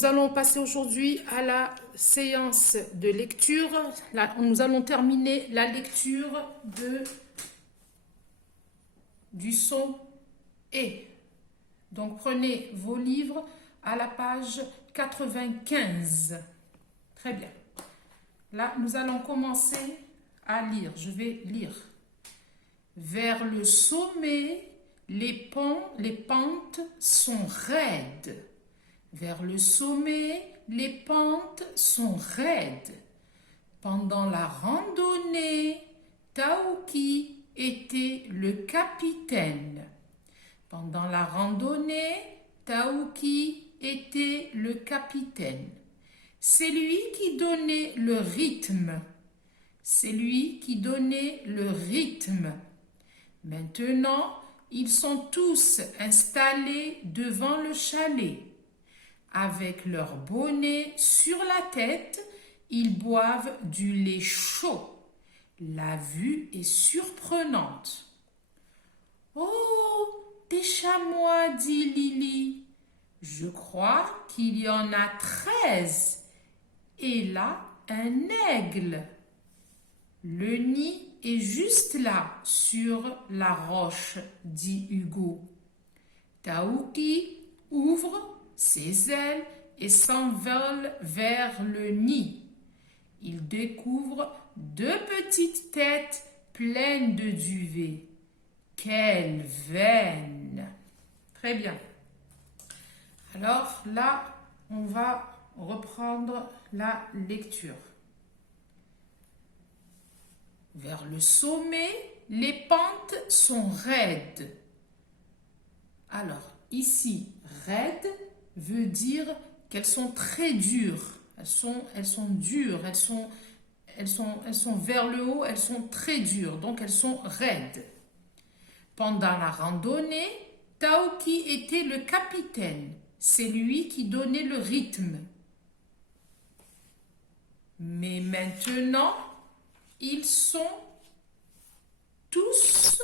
nous allons passer aujourd'hui à la séance de lecture. Là, nous allons terminer la lecture du son et. Donc prenez vos livres à la page 95. Très bien. Là, nous allons commencer à lire. Je vais lire. Vers le sommet, les pentes sont raides. Vers le sommet, les pentes sont raides. Pendant la randonnée, Taouki était le capitaine. Pendant la randonnée, Taouki était le capitaine. C'est lui qui donnait le rythme. C'est lui qui donnait le rythme. Maintenant, ils sont tous installés devant le chalet. Avec leur bonnet sur la tête, ils boivent du lait chaud. La vue est surprenante. « Oh, des chamois, dit Lily. Je crois qu'il y en a 13. Et là, un aigle. Le nid est juste là, sur la roche, dit Hugo. Taouki ouvre ses ailes et s'envole vers le nid. Il découvre 2 petites têtes pleines de duvet. Quelle veine! Très bien. Alors là, on va reprendre la lecture. Vers le sommet, les pentes sont raides. Alors, ici, raide veut dire qu'elles sont très dures. Elles sont dures, elles sont vers le haut, elles sont très dures, donc elles sont raides. Pendant la randonnée, Taouki était le capitaine. C'est lui qui donnait le rythme. Mais maintenant, ils sont tous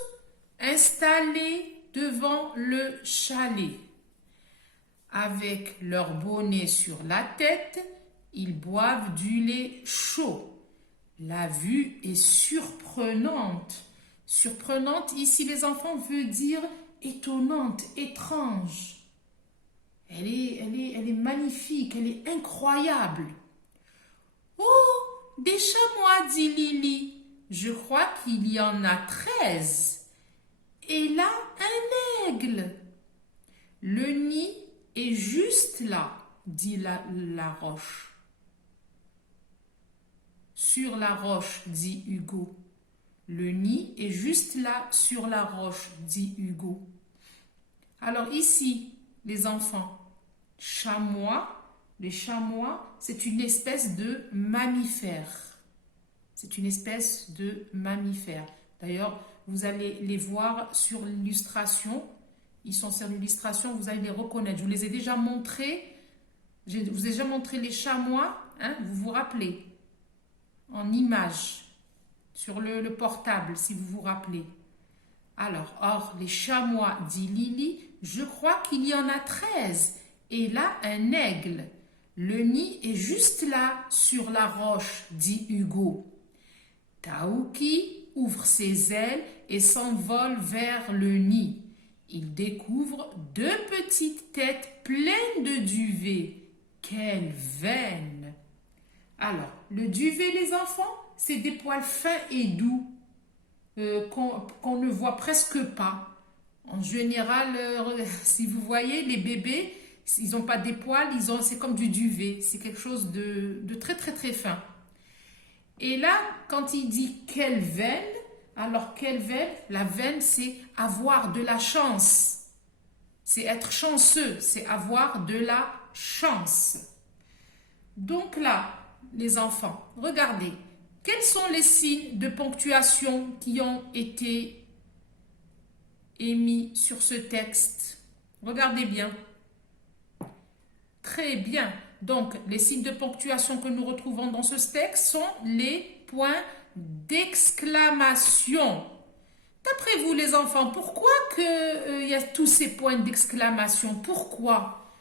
installés devant le chalet. Avec leur bonnet sur la tête, ils boivent du lait chaud. La vue est surprenante. Surprenante, ici les enfants, veut dire étonnante, étrange. Elle est magnifique, elle est incroyable. Oh, des chamois, dit Lily. Je crois qu'il y en a 13. Et là, un aigle. Le nid est juste là, dit la roche. Sur la roche, dit Hugo. Le nid est juste là, sur la roche, dit Hugo. Alors ici, les enfants, chamois, les chamois, c'est une espèce de mammifère. C'est une espèce de mammifère. D'ailleurs, vous allez les voir sur l'illustration. Ils sont sur l'illustration, vous allez les reconnaître. Je vous les ai déjà montrés. Je vous ai déjà montré les chamois, hein, vous vous rappelez, en image, sur le portable, si vous vous rappelez. Alors, or, les chamois, dit Lily, je crois qu'il y en a 13. Et là, un aigle. Le nid est juste là, sur la roche, dit Hugo. Taouki ouvre ses ailes et s'envole vers le nid. Il découvre 2 petites têtes pleines de duvet. Quelle veine! Alors, le duvet, les enfants, c'est des poils fins et doux qu'on ne voit presque pas. En général, si vous voyez, les bébés, ils n'ont pas des poils, c'est comme du duvet. C'est quelque chose de très, très, très fin. Et là, quand il dit « quelle veine », alors quelle veine? La veine, c'est avoir de la chance. C'est être chanceux, c'est avoir de la chance. Donc là, les enfants, regardez. Quels sont les signes de ponctuation qui ont été émis sur ce texte? Regardez bien. Très bien. Donc, les signes de ponctuation que nous retrouvons dans ce texte sont les points d'exclamation. D'après vous, les enfants, pourquoi il y a tous ces points d'exclamation? Pourquoi?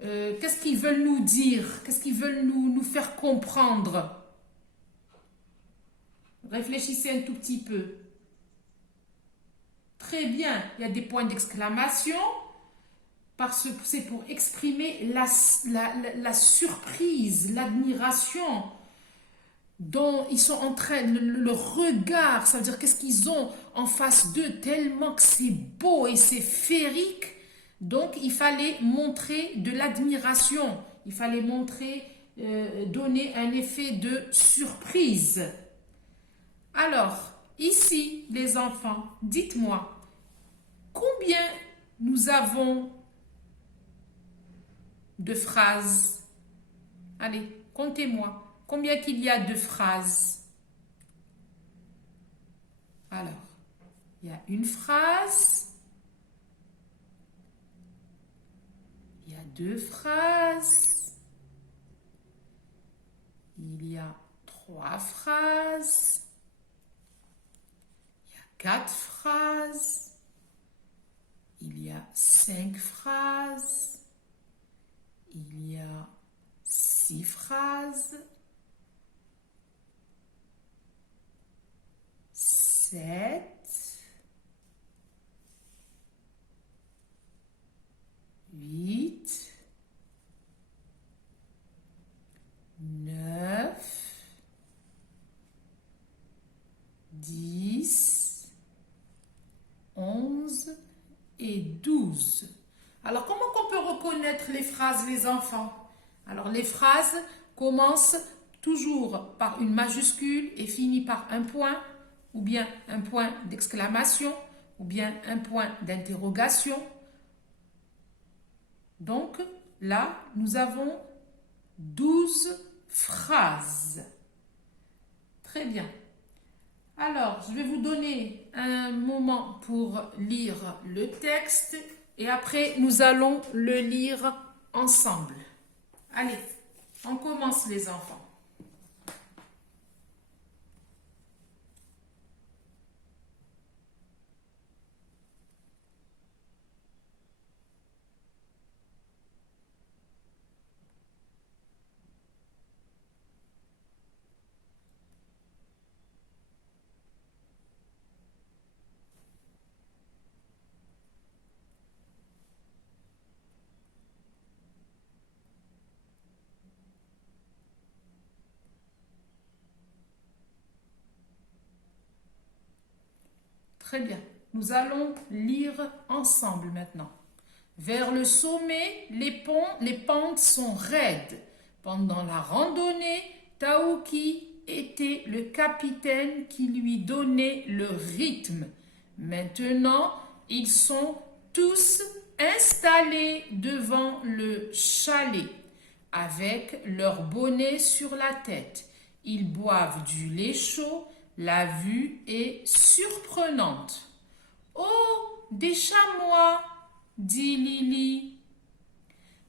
Qu'est-ce qu'ils veulent nous dire? Qu'est-ce qu'ils veulent nous faire comprendre? Réfléchissez un tout petit peu. Très bien, il y a des points d'exclamation parce que c'est pour exprimer la surprise, l'admiration dont ils sont en train, le regard, ça veut dire qu'est-ce qu'ils ont en face d'eux tellement que c'est beau et c'est féerique. Donc il fallait montrer de l'admiration, il fallait montrer, donner un effet de surprise. Alors, ici, les enfants, dites-moi, combien nous avons de phrases? Allez, comptez-moi. Combien qu'il y a de phrases? Alors, il y a une phrase, il y a deux phrases, il y a trois phrases, il y a quatre phrases, il y a cinq phrases, il y a six phrases, 7, 8, 9, 10, 11 et 12. Alors, comment qu'on peut reconnaître les phrases, les enfants? Alors, les phrases commencent toujours par une majuscule et finissent par un point, ou bien un point d'exclamation, ou bien un point d'interrogation. Donc, là, nous avons 12 phrases. Très bien. Alors, je vais vous donner un moment pour lire le texte et après, nous allons le lire ensemble. Allez, on commence les enfants. Très bien. Nous allons lire ensemble maintenant. Vers le sommet, les pentes sont raides. Pendant la randonnée, Taouki était le capitaine qui lui donnait le rythme. Maintenant, ils sont tous installés devant le chalet, avec leur bonnet sur la tête. Ils boivent du lait chaud. La vue est surprenante. Oh, des chamois, dit Lily.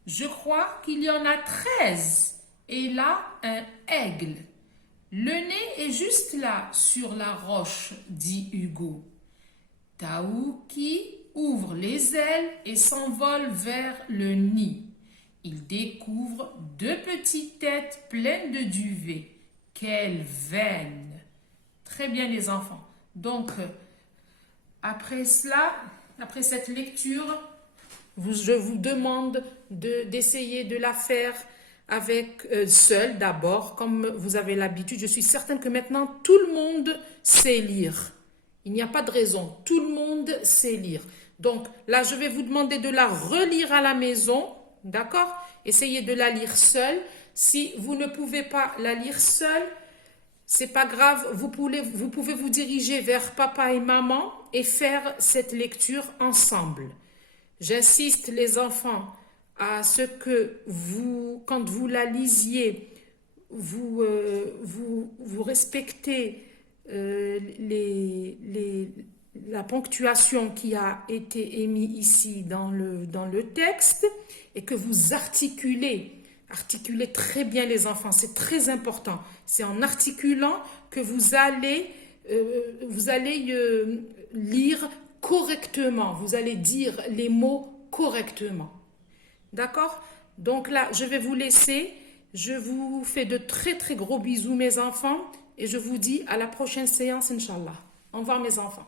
Je crois qu'il y en a 13. Et là, un aigle. Le nez est juste là, sur la roche, dit Hugo. Taouki ouvre les ailes et s'envole vers le nid. Il découvre deux petites têtes pleines de duvet. Quelle veine! Très bien les enfants. Donc, après cela, après cette lecture, je vous demande d'essayer de la faire avec seul d'abord, comme vous avez l'habitude. Je suis certaine que maintenant, tout le monde sait lire. Il n'y a pas de raison. Tout le monde sait lire. Donc, là, je vais vous demander de la relire à la maison. D'accord? Essayez de la lire seule. Si vous ne pouvez pas la lire seule, c'est pas grave, vous pouvez vous diriger vers papa et maman et faire cette lecture ensemble. J'insiste les enfants à ce que vous, quand vous la lisiez, vous respectez la ponctuation qui a été émise ici dans le texte et que vous articulez très bien les enfants, c'est très important. C'est en articulant que vous allez lire correctement, vous allez dire les mots correctement. D'accord? Donc là, je vais vous laisser. Je vous fais de très très gros bisous mes enfants et je vous dis à la prochaine séance, Inch'Allah. Au revoir mes enfants.